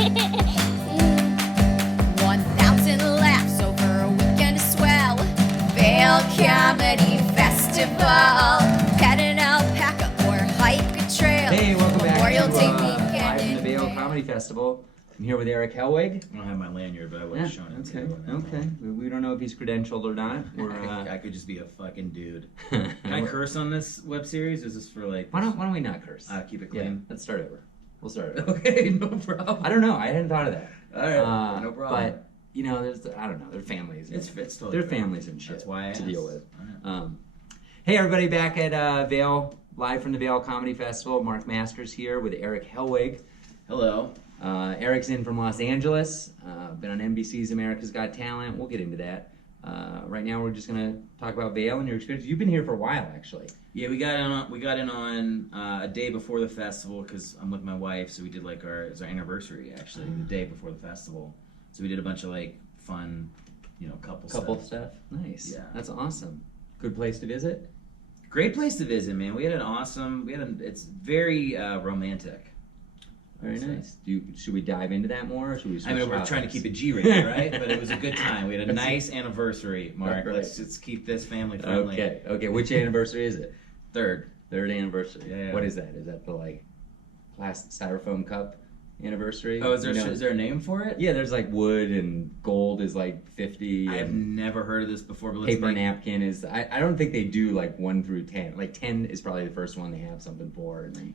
1,000 laughs over a weekend as swell. Vail Comedy Festival. Pet an alpaca or hike a trail. Hey, welcome back Memorial to Day live weekend from the in Vail May. Comedy Festival. I'm here with Erick Hellwig. I don't have my lanyard, but I would have shown it. Okay, to you. okay. We don't know if he's credentialed or not. I could just be a fucking dude. Can I curse on this web series? Or is this for like? Why don't we not curse? Keep it Yeah, clean. let's start over. We'll start over. Okay, no problem. I don't know. I hadn't thought of that. All right, no problem. But you know, I don't know. They're families. It's totally they're fair. families and shit. That's why I to asked. deal with. All right. Hey, everybody! Back at Vail, live from the Vail Comedy Festival. Mark Masters here with Erick Hellwig. Hello. Eric's in from Los Angeles. Been on NBC's America's Got Talent. We'll get into that. Right now, we're just gonna talk about Vail and your experience. You've been here for a while, actually. Yeah, we got in on a day before the festival because I'm with my wife, so we did like it was our anniversary actually, the day before the festival. So we did a bunch of like fun, couple Stuff. Nice. Yeah. That's awesome. Good place to visit. Great place to visit, man. It's very romantic. Very nice. Should we dive into that more, or should we? I mean, we're trying to keep it G-rated, right? But it was a good time. We had a nice anniversary, Mark. Right. Let's just keep this family friendly. Okay. Which anniversary is it? Third anniversary. Yeah. What is that? Is that the like plastic styrofoam cup anniversary? Oh, is there a name for it? Yeah, there's like wood and gold is like 50. I have never heard of this before. But let's Paper napkin is. I don't think they do like 1 through 10. Like 10 is probably the first one they have something for. And then,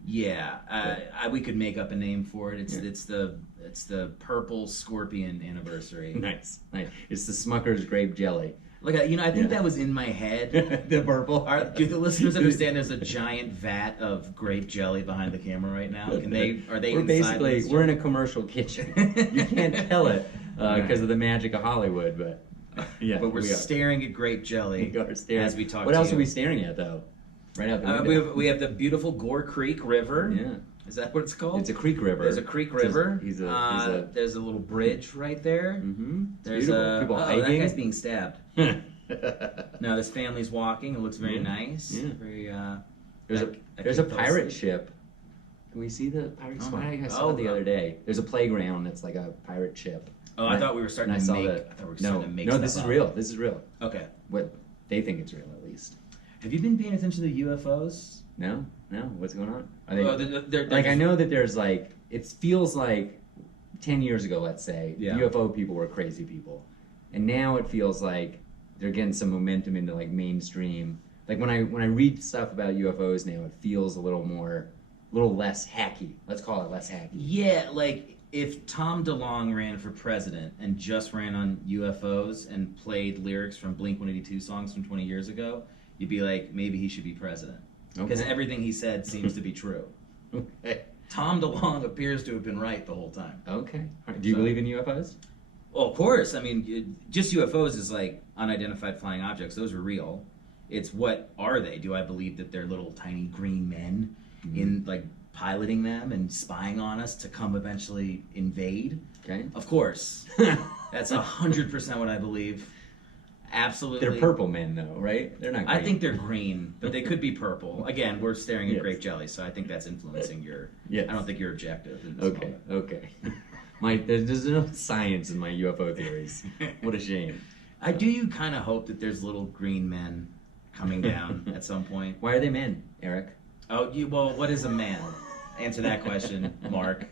we could make up a name for it. It's the purple scorpion anniversary. Nice. It's the Smucker's grape jelly. Like I think that was in my head. The purple. Do the listeners understand? There's a giant vat of grape jelly behind the camera right now. Are they? We're inside basically this? we're in a commercial kitchen. You can't tell it because of the magic of Hollywood, but yeah. But we're staring at grape jelly as we talk. What else are we staring at though? Right out the window. We have the beautiful Gore Creek River. Yeah. Is that what it's called? It's a creek river. There's a creek river. There's a little bridge right there. Mm-hmm. There's people hiking. That guy's being stabbed. No, this family's walking. It looks very nice. Yeah. Very. There's a pirate ship. Can we see the pirate ship? I saw it the other day. There's a playground that's like a pirate ship. Oh, I thought we were starting to make. No, this is real. This is real. Okay. What they think it's real, at least. Have you been paying attention to the UFOs? No. What's going on? Are They're like, I know that there's like, it feels like 10 years ago, let's say, UFO people were crazy people. And now it feels like they're getting some momentum into like mainstream. Like when I read stuff about UFOs now, it feels a little less hacky. Let's call it less hacky. Yeah, like if Tom DeLonge ran for president and just ran on UFOs and played lyrics from Blink-182 songs from 20 years ago, you'd be like, maybe he should be president. Because everything he said seems to be true. Okay. Tom DeLonge appears to have been right the whole time. Okay. Do you believe in UFOs? Well, of course. I mean, just UFOs is like unidentified flying objects. Those are real. It's what are they? Do I believe that they're little tiny green men in like piloting them and spying on us to come eventually invade? Okay. Of course. That's 100% what I believe. Absolutely. They're purple men, though, right? They're not green. I think they're green, but they could be purple. Again, we're staring at grape jelly, so I think that's influencing your... Yes. I don't think you're objective in this moment. Okay. There's no science in my UFO theories. What a shame. I do kind of hope that there's little green men coming down at some point. Why are they men, Eric? Oh, well, what is a man? Answer that question, Mark.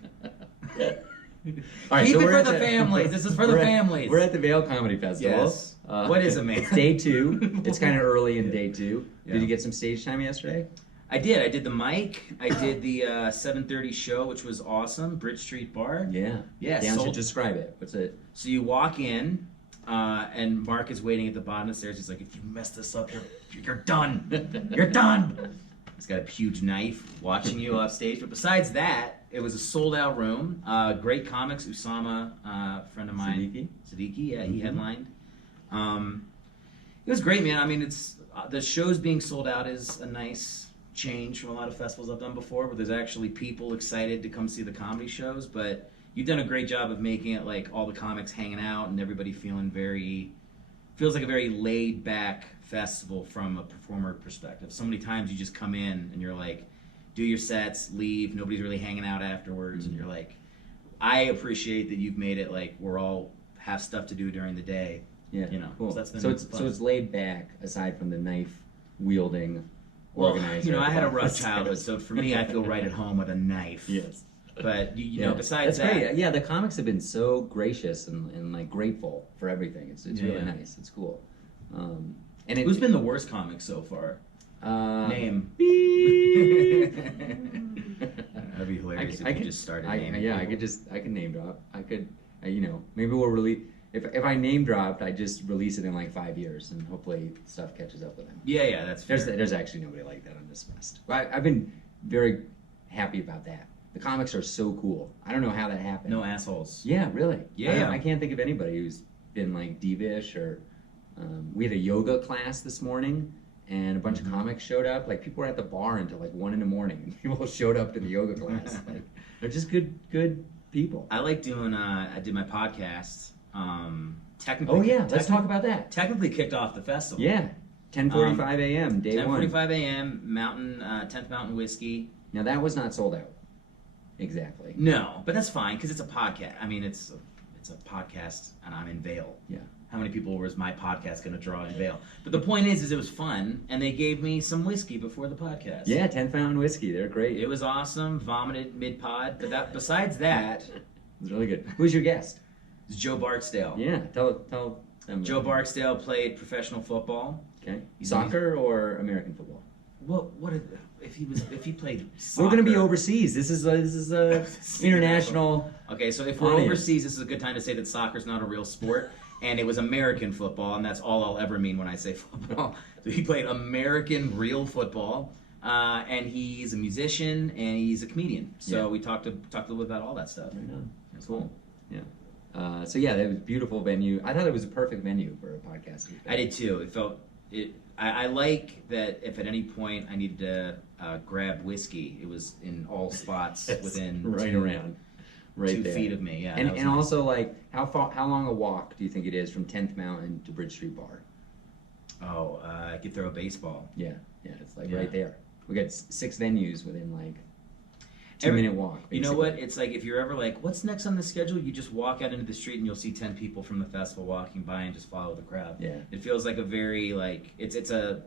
All right, Keep so it we're for at the families. This is for the families. We're at the Vail Comedy Festival. Yes. What is a man? It's day 2. It's kind of early in day 2. Yeah. Did you get some stage time yesterday? I did. I did the mic. I did the 7:30 show, which was awesome. Bridge Street Bar. Yeah. Dan should describe it. What's it? So you walk in, and Mark is waiting at the bottom of the stairs. He's like, if you mess this up, you're done. You're done. He's got a huge knife watching you off stage. But besides that, it was a sold-out room. Great comics. Usama, friend of mine. Siddiqui, yeah, he headlined. It was great, man. I mean, the shows being sold out is a nice change from a lot of festivals I've done before, where there's actually people excited to come see the comedy shows. But you've done a great job of making it like all the comics hanging out and everybody feels like a very laid-back festival from a performer perspective. So many times you just come in and you're like, do your sets, leave, nobody's really hanging out afterwards, and you're like, I appreciate that you've made it like we're all have stuff to do during the day. Yeah, you know. cool. So, that's been so it's laid back aside from the knife wielding organizer. You know, I had a rough childhood, so for me, I feel right at home with a knife. Yes. But you know, besides that's that, great. Yeah, the comics have been so gracious and like grateful for everything. It's really nice. It's cool. And who's been the worst comic so far? Name. That'd be hilarious if you just started naming. Yeah, I could name drop. I could, maybe we'll release. If I name dropped, I just release it in like 5 years, and hopefully stuff catches up with them. Yeah, that's fair. There's actually nobody like that on this fest. I've been very happy about that. The comics are so cool. I don't know how that happened. No assholes. Yeah, really. Yeah. I can't think of anybody who's been like divish or. We had a yoga class this morning, and a bunch of comics showed up. Like people were at the bar until like 1 a.m, and people showed up to the yoga class. Like, they're just good people. I like doing. I did my podcast. Technically. Oh yeah, let's talk about that. Technically kicked off the festival. Yeah, 10:45 a.m. day 1. 10:45 a.m. Mountain 10th Mountain Whiskey. Now that was not sold out. Exactly. No, but that's fine because it's a podcast. I mean, it's a podcast, and I'm in Vail. Yeah. How many people was my podcast going to draw in Vail? But the point is it was fun, and they gave me some whiskey before the podcast. Yeah, 10th Mountain Whiskey. They're great. It was awesome. Vomited mid-pod. But besides that... It was really good. Who's your guest? It's Joe Barksdale. Yeah, tell them. Joe Barksdale played professional football. Okay. Soccer or American football? What if he played soccer? We're going to be overseas. This is a international. Okay, so if we're audience. overseas, this is a good time to say that soccer's not a real sport. And it was American football, and that's all I'll ever mean when I say football. So he played American real football, and he's a musician and he's a comedian. So we talked a little bit about all that stuff. Right on. That's cool. Yeah. So yeah, that was a beautiful venue. I thought it was a perfect venue for a podcast. I did too. It felt it. I like that. If at any point I needed to grab whiskey, it was in all spots within around. Right 2 there. feet of me, yeah. And nice. Also, like, how long a walk do you think it is from 10th Mountain to Bridge Street Bar? Oh, I could throw a baseball. Yeah, it's like right there. We got 6 venues within like 2-minute walk. Basically. You know what? It's like if you're ever like, what's next on the schedule? You just walk out into the street and you'll see 10 people from the festival walking by and just follow the crowd. Yeah. It feels like a very like it's a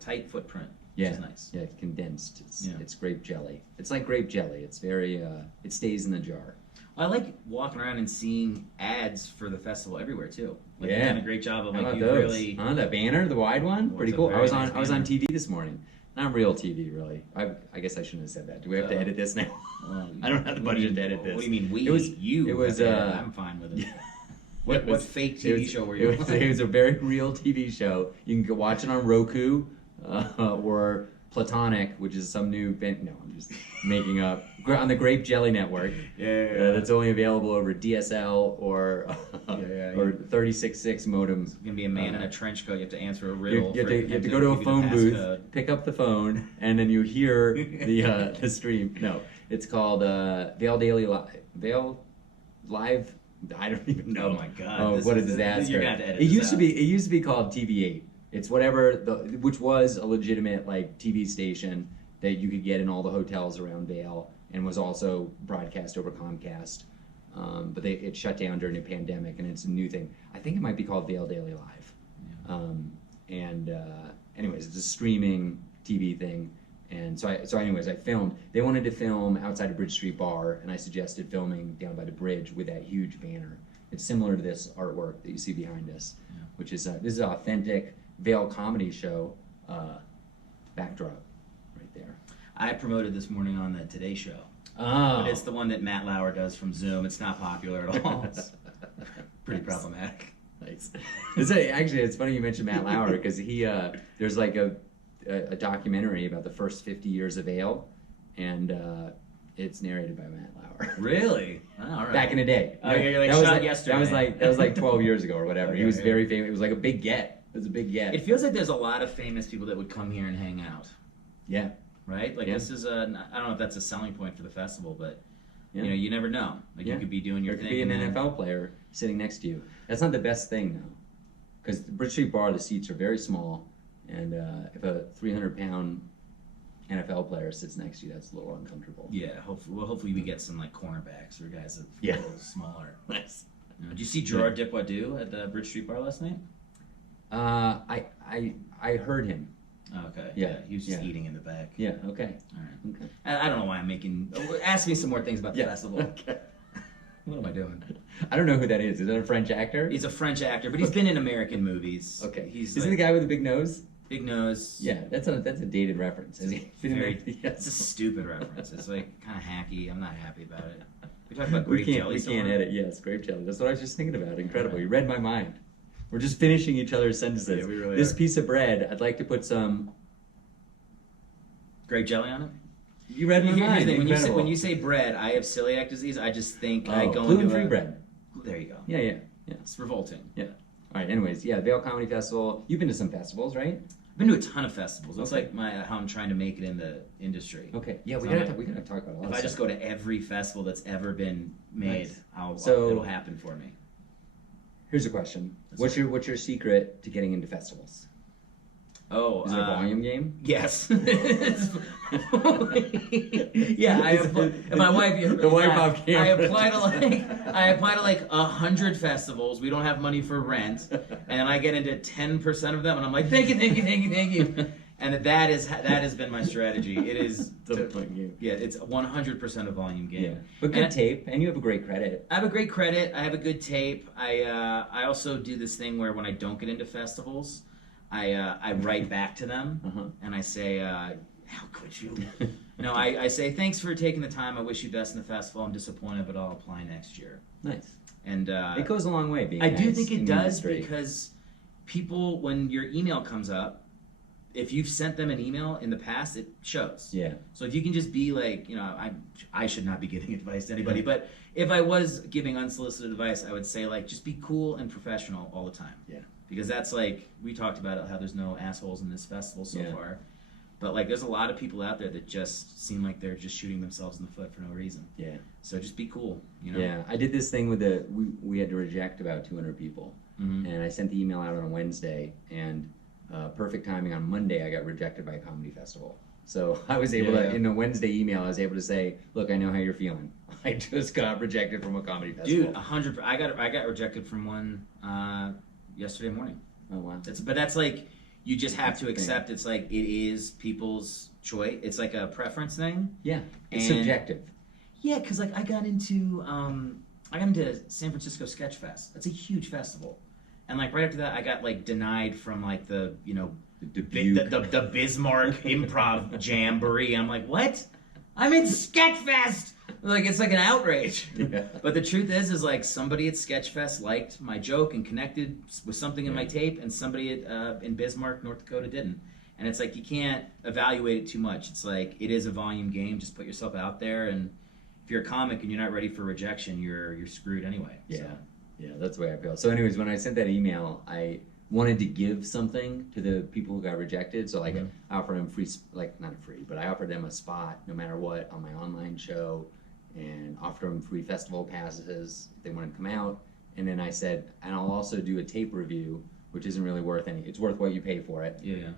tight footprint. Yeah, which is nice. Yeah, it's condensed. It's grape jelly. It's like grape jelly. It's very it stays in the jar. I like walking around and seeing ads for the festival everywhere too. Like yeah, you've done a great job of How like about you those? really. The banner, the wide one, pretty cool. I was on TV this morning. Not real TV, really. I guess I shouldn't have said that. Do we have to edit this now? I don't have the budget to edit this. What do you mean we? It was. I'm fine with it. What fake TV show were you on? It was a very real TV show. You can go watch it on Roku or Platonic, which is some new no, I'm just making up, on the Grape Jelly Network. That's only available over DSL or 36.6 modems. It's gonna be a man in a trench coat. You have to answer a riddle. You have to go to a phone booth, pick up the phone, and then you hear the stream. No, it's called Vail Daily Vail Live. I don't even know. Oh my God! What a disaster! You're gonna have to edit it used to be called TV8. It's whatever which was a legitimate like TV station that you could get in all the hotels around Vail, and was also broadcast over Comcast. But it shut down during the pandemic, and it's a new thing. I think it might be called Vail Daily Live. Anyways, it's a streaming TV thing. And anyways, I filmed. They wanted to film outside of Bridge Street Bar, and I suggested filming down by the bridge with that huge banner. It's similar to this artwork that you see behind us, which is this is an authentic Vail comedy show backdrop right there. I promoted this morning on the Today Show. Oh. But it's the one that Matt Lauer does from Zoom. It's not popular at all. It's pretty problematic. Nice. It's funny you mentioned Matt Lauer, because there's like a documentary about the first 50 years of Vail, and it's narrated by Matt Lauer. Really? Oh, all right. Back in the day. Oh, you're like shot yesterday. That was like 12 years ago or whatever. Okay, he was very famous. It was like a big get. It was a big get. It feels like there's a lot of famous people that would come here and hang out. Yeah. Right? Like this is I don't know if that's a selling point for the festival, but Yeah. You know, you never know. Like you could be doing your thing. thing. There could be an NFL player sitting next to you. That's not the best thing though, because the Bridge Street Bar, the seats are very small, and if a 300-pound NFL player sits next to you, that's a little uncomfortable. Yeah, hopefully we get some like cornerbacks or guys that Yeah. a little smaller. Nice. Did you see Gerard Depardieu at the Bridge Street Bar last night? I heard him. Oh, okay. Yeah, He was just yeah. eating in the back. Yeah. Okay. All right. Okay. I don't know why I'm making. Ask me some more things about the festival. Okay. What am I doing? I don't know who that is. Is that a French actor? He's a French actor, but he's been in American movies. Okay. He's Isn't like, the guy with the big nose? big nose. Yeah, that's a dated reference. Is he? It's a stupid reference. It's like kind of hacky. I'm not happy about it. We talked about We grape can't. jelly. We can't somewhere. edit. Yes, grape jelly. That's what I was just thinking about. Incredible. You read my mind. We're just finishing each other's sentences. Yeah, we really this are. piece of bread, I'd like to put some. Grape jelly on it. You read my Here's the mind. thing, Incredible. when you say bread, I have celiac disease. I just think I go gluten-free into bread. There you go. Yeah, yeah, yeah. It's revolting. Yeah. All right. Anyways, yeah, Vail Comedy Festival. You've been to some festivals, right? I've been to a ton of festivals. It's Okay. like how I'm trying to make it in the industry. Okay. Yeah, we So gotta talk about all If this I just stuff. go to every festival that's ever been made, Nice. it'll happen for me. Here's a question. That's What's your secret to getting into festivals? Oh, Is it a volume game? Yes. Yeah, my wife. The wife off camera. I apply to like 100 festivals. We don't have money for rent, and then I get into 10% of them, and I'm like, thank you. And that has been my strategy. It is yeah, it's 100% a volume game. Yeah, but good And tape, and you have a great credit. I have a great credit. I have a good tape. I also do this thing where when I don't get into festivals, I write back to them and I say, how could you? No, I say, thanks for taking the time. I wish you best in the festival. I'm disappointed, but I'll apply next year. Nice. And It goes a long way. Being I do nice think in it the does industry. because people, when your email comes up, if you've sent them an email in the past, it shows. Yeah. So if you can just be like, I should not be giving advice to anybody, but if I was giving unsolicited advice, I would say like, just be cool and professional all the time. Yeah. Because that's like, we talked about how there's no assholes in this festival so Yeah. far. But like, there's a lot of people out there that just seem like they're just shooting themselves in the foot for no reason. Yeah. So just be cool, Yeah. I did this thing with we had to reject about 200 people, and I sent the email out on a Wednesday, and perfect timing on Monday I got rejected by a comedy festival. So I was able to, in a Wednesday email, I was able to say, look, I know how you're feeling. I just got rejected from a comedy festival. Dude, 100. I got rejected from one yesterday morning. Oh wow. But that's like, you just have to accept it's like it is people's choice. It's like a preference thing. Yeah. It's And- subjective. Yeah, because like I got into San Francisco Sketch Fest. That's a huge festival, and like right after that, I got like denied from like the the Bismarck Improv Jamboree. I'm like, what? I'm in Sketchfest. Like it's like an outrage. Yeah. But the truth is like somebody at Sketchfest liked my joke and connected with something in my tape, and somebody at, in Bismarck, North Dakota, didn't. And it's like you can't evaluate it too much. It's like it is a volume game. Just put yourself out there, and if you're a comic and you're not ready for rejection, you're screwed anyway. Yeah. So. Yeah, that's the way I feel. So anyways, when I sent that email, I wanted to give something to the people who got rejected. So like I offered them free, like not free, but I offered them a spot no matter what on my online show, and offered them free festival passes if they wanted to come out. And then I said, and I'll also do a tape review, which isn't really worth any. It's worth what you pay for it. Yeah.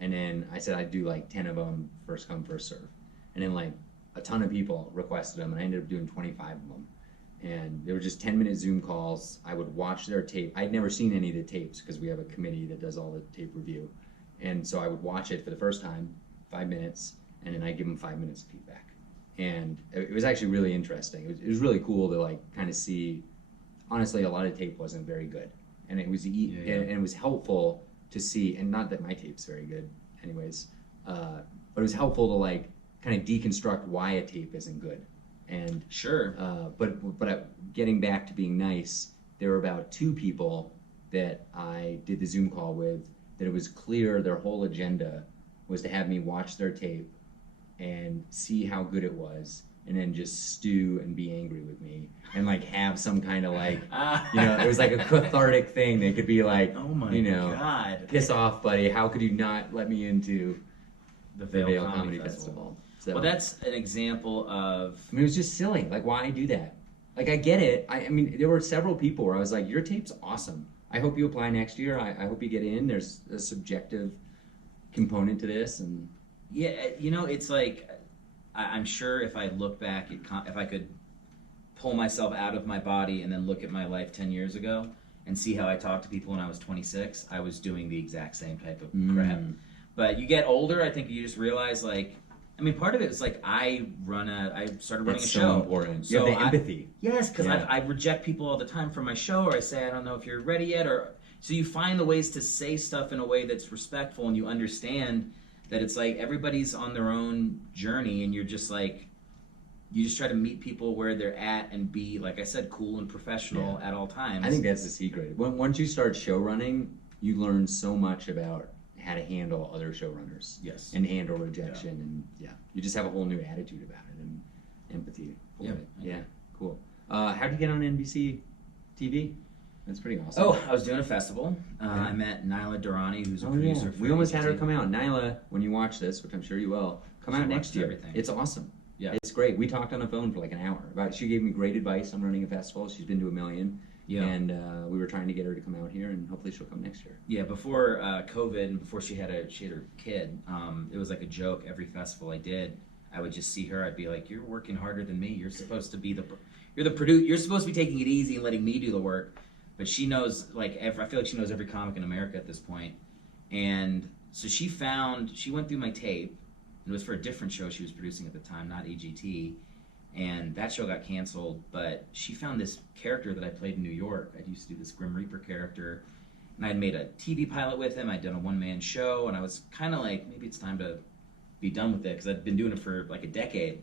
And then I said I'd do like 10 of them, first come, first serve. And then like a ton of people requested them, and I ended up doing 25 of them. And they were just 10-minute Zoom calls. I would watch their tape. I'd never seen any of the tapes because we have a committee that does all the tape review. And so I would watch it for the first time, 5 minutes, and then I'd give them 5 minutes of feedback. And it was actually really interesting. It was really cool to like kind of see. Honestly, a lot of tape wasn't very good, and it was and it was helpful to see. And not that my tape's very good, anyways, but it was helpful to like kind of deconstruct why a tape isn't good. And Sure. But getting back to being nice, there were about 2 people that I did the Zoom call with that it was clear their whole agenda was to have me watch their tape and see how good it was, and then just stew and be angry with me and like have some kind of like, it was like a cathartic thing. They could be like, oh my God, piss off, buddy. How could you not let me into the the Vail Comedy Festival. So, Well, that's an example of. I mean, it was just silly. Like, why do that? Like, I get it. I mean, there were several people where I was like, your tape's awesome. I hope you apply next year. I hope you get in. There's a subjective component to this, and Yeah, you know, it's like I'm sure if I look back at if I could pull myself out of my body and then look at my life 10 years ago and see how I talked to people when I was 26, I was doing the exact same type of crap. But you get older, I think you just realize, like, I mean, part of it is like I started running a show. So important. You have the empathy. Yes, because I reject people all the time from my show, or I say I don't know if you're ready yet, or so you find the ways to say stuff in a way that's respectful, and you understand that it's like everybody's on their own journey, and you're just like, you just try to meet people where they're at and be, like I said, cool and professional at all times. I think that's the secret. Once you start show running, you learn so much about how to handle other showrunners. Yes. And handle rejection, and you just have a whole new attitude about it and empathy for it. Yeah, cool. How'd you get on NBC TV? That's pretty awesome. Oh, I was doing a festival. I met Nyla Durrani, who's a producer. For we almost NBC. had her come out. Nyla, when you watch this, which I'm sure you will, come out next year. Everything. It's awesome. Yeah. It's great. We talked on the phone for like an hour. She gave me great advice on running a festival. She's been to 1 million. Yeah. And we were trying to get her to come out here, and hopefully she'll come next year. Yeah, before COVID and before she had her kid, it was like a joke. Every festival I did, I would just see her. I'd be like, "You're working harder than me. You're supposed to be you're the producer. You're supposed to be taking it easy and letting me do the work." But she knows, like, I feel like she knows every comic in America at this point. And so she went through my tape. It was for a different show she was producing at the time, not AGT. And that show got canceled, but she found this character that I played in New York. I used to do this Grim Reaper character, and I'd made a TV pilot with him. I'd done a one-man show, and I was kind of like, maybe it's time to be done with it, because I'd been doing it for like a decade.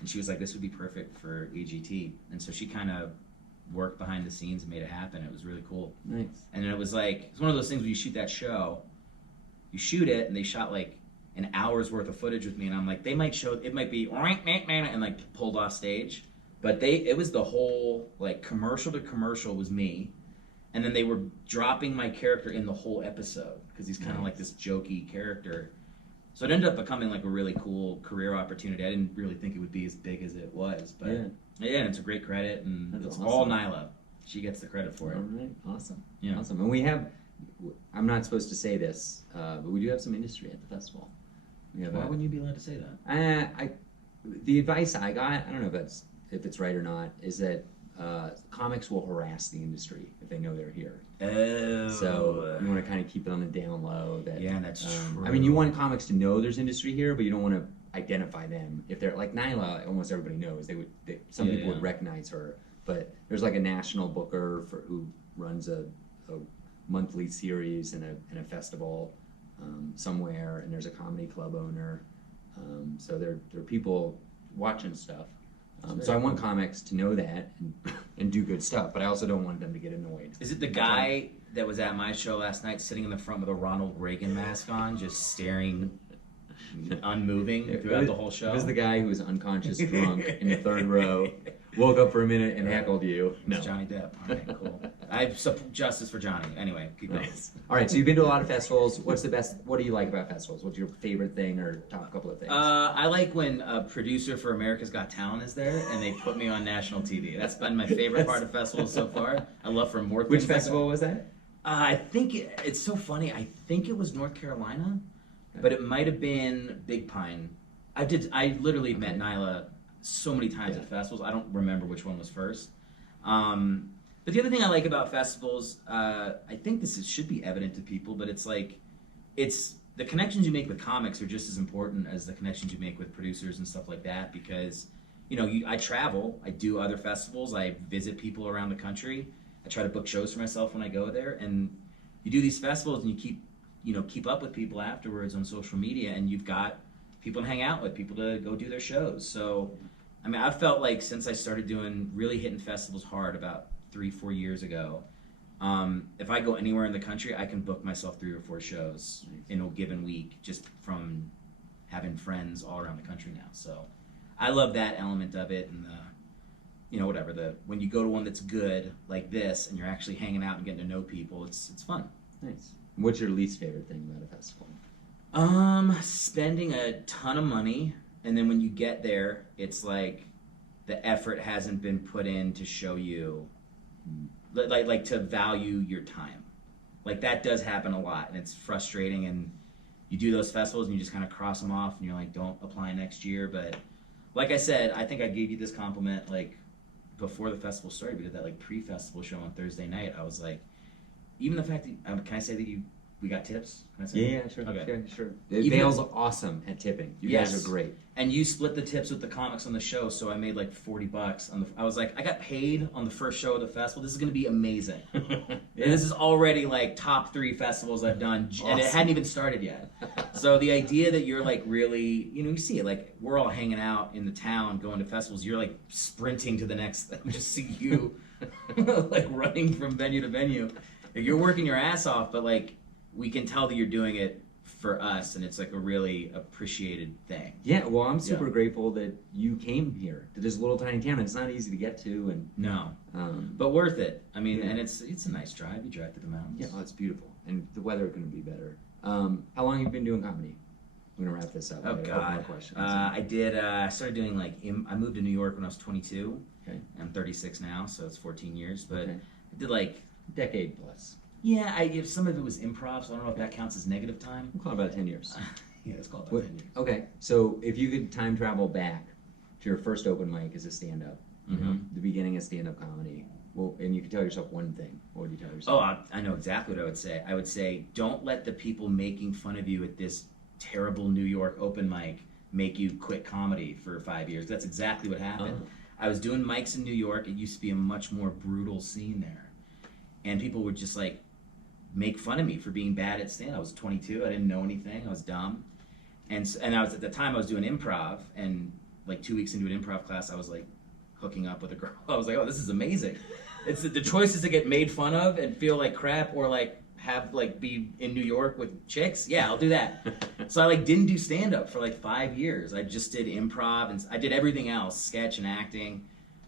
And she was like, this would be perfect for AGT. And so she kind of worked behind the scenes and made it happen. It was really cool. Nice. And then it was like, it's one of those things when you shoot that show, you shoot it, and they shot like an hour's worth of footage with me, and I'm like, it might be and like pulled off stage, but it was the whole, like, commercial to commercial was me, and then they were dropping my character in the whole episode because he's kind of like this jokey character. So it ended up becoming like a really cool career opportunity. I didn't really think it would be as big as it was, but yeah, it's a great credit, and it's awesome. All Nyla. She gets the credit for it. All right, awesome. Yeah, awesome. And we have, I'm not supposed to say this, but we do have some industry at the festival. Why wouldn't you be allowed to say that? The advice I got, I don't know if it's right or not, is that comics will harass the industry if they know they're here. Oh. So you want to kind of keep it on the down low. That's true. I mean, you want comics to know there's industry here, but you don't want to identify them. If they're like Nyla, almost everybody knows. Some people would recognize her, but there's like a national booker who runs a monthly series and a festival. Somewhere, and there's a comedy club owner, so there are people watching stuff. So I want comics to know that and do good stuff, but I also don't want them to get annoyed. Is it the guy that was at my show last night, sitting in the front with a Ronald Reagan mask on, just staring, unmoving throughout the whole show? It was the guy who was unconscious, drunk in the third row, woke up for a minute and heckled you. No, Johnny Depp. All right, cool. I have justice for Johnny. Anyway, keep going. All right, so you've been to a lot of festivals. What do you like about festivals? What's your favorite thing or top couple of things? I like when a producer for America's Got Talent is there and they put me on national TV. That's been my favorite part of festivals so far. I love for more things. Which festival was that? I think it's so funny. I think it was North Carolina, but it might have been Big Pine. I literally met Nyla so many times at festivals. I don't remember which one was first. But the other thing I like about festivals, I think should be evident to people, but it's the connections you make with comics are just as important as the connections you make with producers and stuff like that, because, I travel, I do other festivals, I visit people around the country, I try to book shows for myself when I go there, and you do these festivals and you keep up with people afterwards on social media, and you've got people to hang out with, people to go do their shows. So, I mean, I've felt like since I started really hitting festivals hard about 3-4 years ago, if I go anywhere in the country, I can book myself 3 or 4 shows in a given week just from having friends all around the country now. So I love that element of it, and when you go to one that's good like this and you're actually hanging out and getting to know people, it's fun. Nice. What's your least favorite thing about a festival? Spending a ton of money, and then when you get there, it's like the effort hasn't been put in to show you, like to value your time. Like that does happen a lot, and it's frustrating, and you do those festivals and you just kind of cross them off, and you're like, don't apply next year. But like I said, I think I gave you this compliment like before the festival started. We did that like pre-festival show on Thursday night. I was like, even the fact that can I say that we got tips? Can I say Yeah, that? sure. Okay. Yeah, sure. Even Vail's awesome at tipping. You guys are great. And you split the tips with the comics on the show, so I made like $40 on the. I was like, I got paid on the first show of the festival. This is gonna be amazing. And this is already like top 3 festivals I've done, and it hadn't even started yet. So the idea that you're like really, you see it, like we're all hanging out in the town, going to festivals. You're like sprinting to the next thing. Just see you, like running from venue to venue. Like, you're working your ass off, but like we can tell that you're doing it for us, and it's like a really appreciated thing. Yeah, well, I'm super grateful that you came here to this little tiny town. It's not easy to get to, and no, but worth it. I mean, and it's a nice drive. You drive to the mountains. Yeah, oh, it's beautiful, and the weather couldn't be better. How long have you been doing comedy? I'm gonna wrap this up. Oh God, I did. I started doing like I moved to New York when I was 22. Okay, I'm 36 now, so it's 14 years. But I did like decade plus. Yeah, if some of it was improv, so I don't know if that counts as negative time. We'll call it about 10 years. Yeah, it's called about 10 years. Okay, so if you could time travel back to your first open mic as a stand-up, you know, the beginning of stand-up comedy, well, and you could tell yourself one thing, what would you tell yourself? Oh, I know exactly what I would say. I would say, don't let the people making fun of you at this terrible New York open mic make you quit comedy for 5 years. That's exactly what happened. I was doing mics in New York. It used to be a much more brutal scene there. And people would just like make fun of me for being bad at stand. I was 22. I didn't know anything. I was dumb. And I was, at the time I was doing improv, and like 2 weeks into an improv class, I was like hooking up with a girl. I was like, oh, this is amazing. It's the choices to get made fun of and feel like crap, or like have like be in New York with chicks. Yeah, I'll do that. So I like didn't do stand up for like 5 years. I just did improv, and I did everything else, sketch and acting.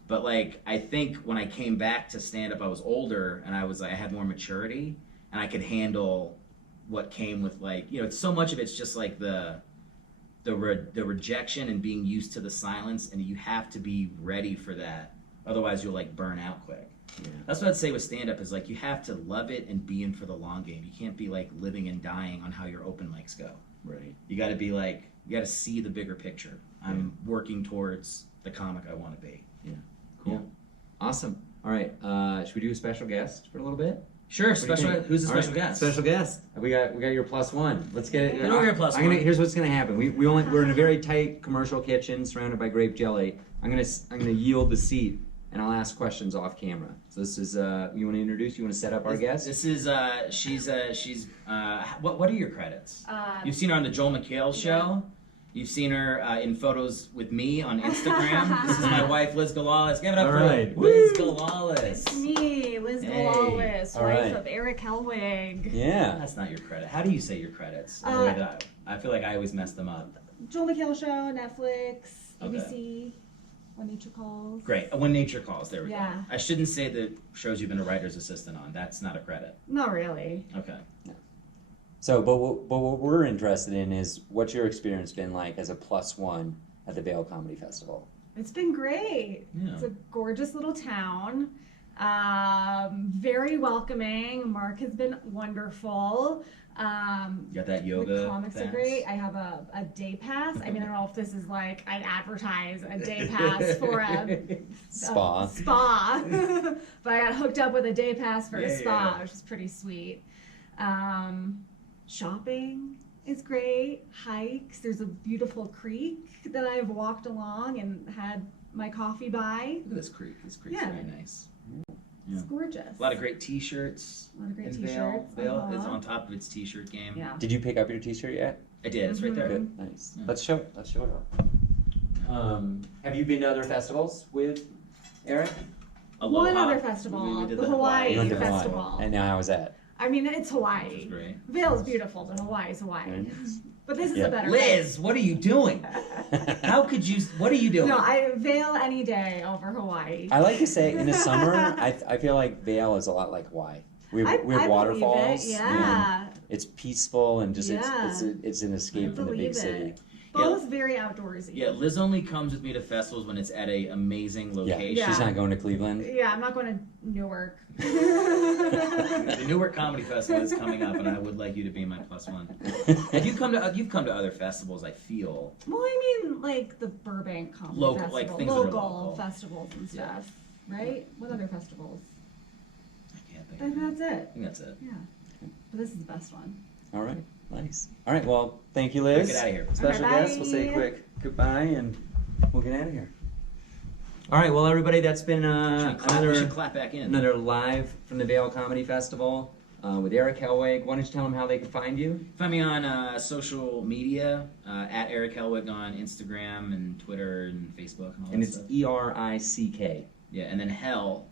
But like, I think when I came back to stand up, I was older, and I had more maturity, and I could handle what came with, like, it's so much of it's just like the rejection and being used to the silence, and you have to be ready for that. Otherwise you'll like burn out quick. Yeah. That's what I'd say with stand-up, is like you have to love it and be in for the long game. You can't be like living and dying on how your open mics go. Right. You got to be like, you got to see the bigger picture. I'm working towards the comic I want to be. Yeah. Cool. Yeah. Awesome. All right. Should we do a special guest for a little bit? Sure. Who's the special guest? Special guest. We got your +1. Let's get it. Your +1. Here's what's gonna happen. We're in a very tight commercial kitchen surrounded by grape jelly. I'm gonna yield the seat, and I'll ask questions off camera. So this is you want to introduce? You want to set up our guest? This is she's what are your credits? You've seen her on the Joel McHale show. You've seen her in photos with me on Instagram. This is my wife, Liz Galalis. Give it up for Liz Galalis. It's me, Liz Galalis, wife of Erick Hellwig. Yeah. That's not your credit. How do you say your credits? I feel like I always mess them up. Joel McHale Show, Netflix, ABC, When Nature Calls. Great. When Nature Calls. There we go. I shouldn't say the shows you've been a writer's assistant on. That's not a credit. Not really. Okay. Yeah. So, but what we're interested in is what's your experience been like as a +1 at the Vail Comedy Festival? It's been great. Yeah. It's a gorgeous little town. Very welcoming. Mark has been wonderful. You got that yoga The comics pass? are great. I have a day pass. I mean, I don't know if this is like I advertise a day pass for a spa. But I got hooked up with a day pass for a spa, which is pretty sweet. Shopping is great. Hikes. There's a beautiful creek that I've walked along and had my coffee by. Look at this creek. This creek's very nice. It's gorgeous. A lot of great T-shirts. A lot of great in T-shirts. Vail is on top of its T-shirt game. Yeah. Did you pick up your T-shirt yet? I did. It's right there. Good. Nice. Yeah. Let's show it off. Have you been to other festivals with Erick? One other festival, the Hawaii Festival. And now how was that? I mean, it's Hawaii. It's great. Vail's beautiful, but Hawaii's Hawaii. But this is a better Liz, what are you doing? How could you? What are you doing? No, I Vail any day over Hawaii. I like to say in the summer, I feel like Vail is a lot like Hawaii. We have waterfalls. Yeah. It's peaceful and just it's an escape from the big city. Both very outdoorsy. Yeah, Liz only comes with me to festivals when it's at a amazing location. Yeah, she's not going to Cleveland. Yeah, I'm not going to Newark. The Newark Comedy Festival is coming up, and I would like you to be my +1. Have you come to? You've come to other festivals, I feel. Well, I mean, like the Burbank Comedy Local- Festival, like things that are local local. festivals and stuff, right? What other festivals? I can't think. I think that's I it. think that's it. Yeah, but this is the best one. All right, nice. All right, well, thank you, Liz. Get out of here. Special Okay, guest. We'll say a bye. quick goodbye and we'll get out of here. All right, well, everybody, that's been We should clap back in. another live from the Vail Comedy Festival with Erick Hellwig. Why don't you tell them how they can find you? Find me on social media at Erick Hellwig on Instagram and Twitter and Facebook and all And that it's stuff. ERICK. Yeah, and then hell,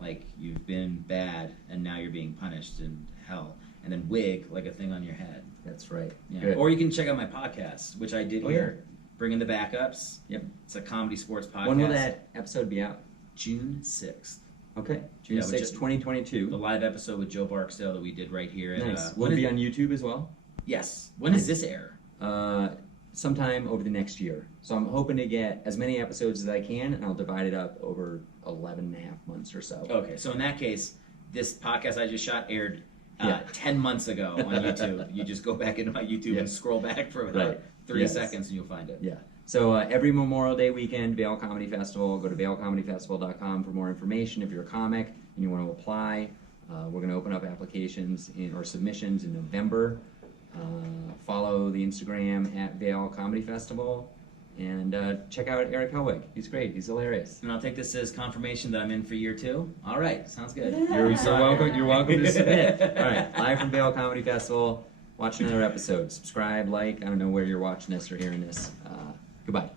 like you've been bad and now you're being punished in hell. And then wig, like a thing on your head. That's right. Yeah. Good. Or you can check out my podcast, which I did Oh, here. Bringing the Backups. Yep. It's a comedy sports podcast. When will that episode be out? June 6th. Okay, June Yeah, 6th, which is- 2022. The live episode with Joe Barksdale that we did right here. At, Nice. when Will it be is- on YouTube as well? Yes. When does this air? Sometime over the next year. So I'm hoping to get as many episodes as I can, and I'll divide it up over 11 and a half months or so. Okay, so in that case, this podcast I just shot aired Yeah. 10 months ago on YouTube. You just go back into my YouTube Yeah. and scroll back for about Right. 3 Yes. seconds and you'll find it. Yeah. So every Memorial Day weekend, Vail Comedy Festival. Go to vailcomedyfestival.com for more information. If you're a comic and you want to apply, we're going to open up applications or submissions in November. Follow the Instagram at Vail Comedy Festival. And check out Erick Hellwig. He's great. He's hilarious. And I'll take this as confirmation that I'm in for year 2. All right, sounds good. You're welcome. You're welcome to submit. All right, live from Vail Comedy Festival. Watch another episode. Subscribe, like. I don't know where you're watching this or hearing this. Goodbye.